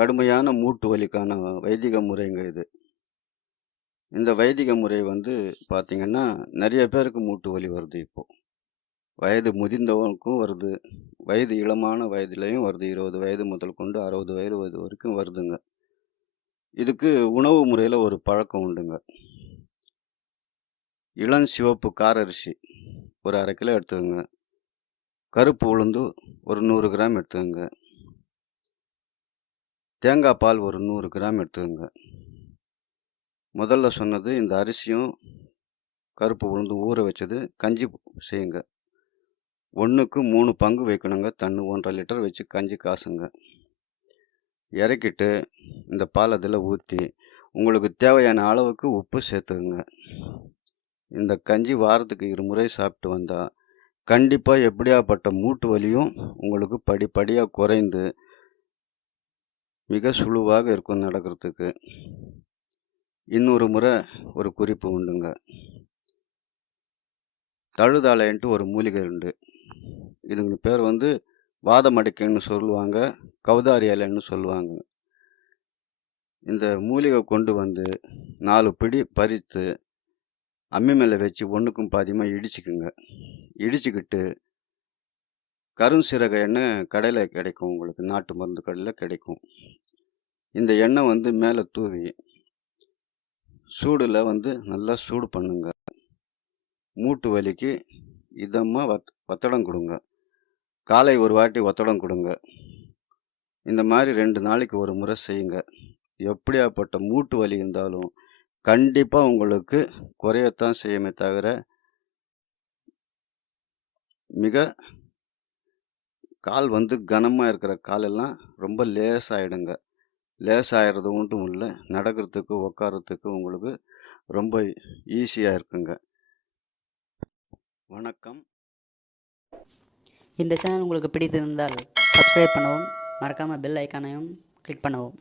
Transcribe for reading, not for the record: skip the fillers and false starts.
கடுமையான மூட்டு வலிக்கான வைதிக முறைங்க இது. இந்த வைதிக முறை வந்து பார்த்தீங்கன்னா, நெறைய பேருக்கு மூட்டு வலி வருது இப்போ. வயது முதிர்ந்தவனுக்கும் வருது. வயது இளமான வயதிலயும் வருது. 20 வயது முதல் கொண்டு 60 வயது வரைக்கும் வருதுங்க. இதுக்கு உணவு முறையில ஒரு பழக்கம் உண்டுங்க. இளஞ்சிவப்பு காரரிசி ஒரு 1/2 கிலோ எடுத்துக்கங்க. கருப்பு உளுந்து ஒரு 100 கிராம் எடுத்துக்கங்க. தேங்காய் பால் ஒரு 100 கிராம் எடுத்துக்கங்க. முதல்ல சொன்னது இந்த அரிசியும், கருப்பு உளுந்தும் ஊற வச்சது கஞ்சி செய்யுங்க. 1க்கு 3 பங்கு வைக்கணுங்க. தண்ணி 1 1/2 லிட்டர் வச்சு கஞ்சி காசுங்க. இறக்கிட்டு இந்த பால் அதில் ஊற்றி உங்களுக்கு தேவையான அளவுக்கு உப்பு சேர்த்துக்குங்க. இந்த கஞ்சி வாரத்துக்கு 2 முறை சாப்பிட்டு வந்தால் கண்டிப்பாக எப்படியாப்பட்ட மூட்டு வலியும் உங்களுக்கு படிப்படியாக குறைந்து மிக சுழுவாக இருக்கும் நடக்கிறதுக்கு. இன்னொரு முறை ஒரு குறிப்பு உண்டுங்க. தழுதாலைன்ட்டு ஒரு மூலிகை உண்டு. இதுக்கு பேர் வந்து வாதமடிக்கைன்னு சொல்லுவாங்க, கௌதாரி இலைன்னு சொல்லுவாங்க. இந்த மூலிகை கொண்டு வந்து 4 பிடி பறித்து அம்மி மேலே வச்சு 1க்கும் பாதியமாக இடிச்சுக்குங்க. இடிச்சுக்கிட்டு கருஞ்சீரக எண்ணெய் கடையில் கிடைக்கும், உங்களுக்கு நாட்டு மருந்து கடையில் கிடைக்கும். இந்த எண்ணெய் வந்து மேலே தூவி சூடில் வந்து நல்லா சூடு பண்ணுங்க. மூட்டு வலிக்கு இதமாக ஒத்தடம் கொடுங்க. காலை ஒரு வாட்டி ஒத்தடம் கொடுங்க. இந்த மாதிரி 2 நாளைக்கு ஒரு முறை செய்யுங்க. எப்படியாப்பட்ட மூட்டு வலி இருந்தாலும் கண்டிப்பாக உங்களுக்கு குறையத்தான் செய்யுமே தவிர மிக கால் வந்து கனமாக இருக்கிற காலெல்லாம் ரொம்ப லேசாகிடுங்க. லேசாகிறது மட்டும் இல்லை, நடக்கிறதுக்கு உட்காரத்துக்கு உங்களுக்கு ரொம்ப ஈஸியாக இருக்குங்க. வணக்கம். இந்த சேனல் உங்களுக்கு பிடித்திருந்தால் சப்ஸ்கிரைப் பண்ணவும், மறக்காமல் பெல் ஐக்கானையும் கிளிக் பண்ணவும்.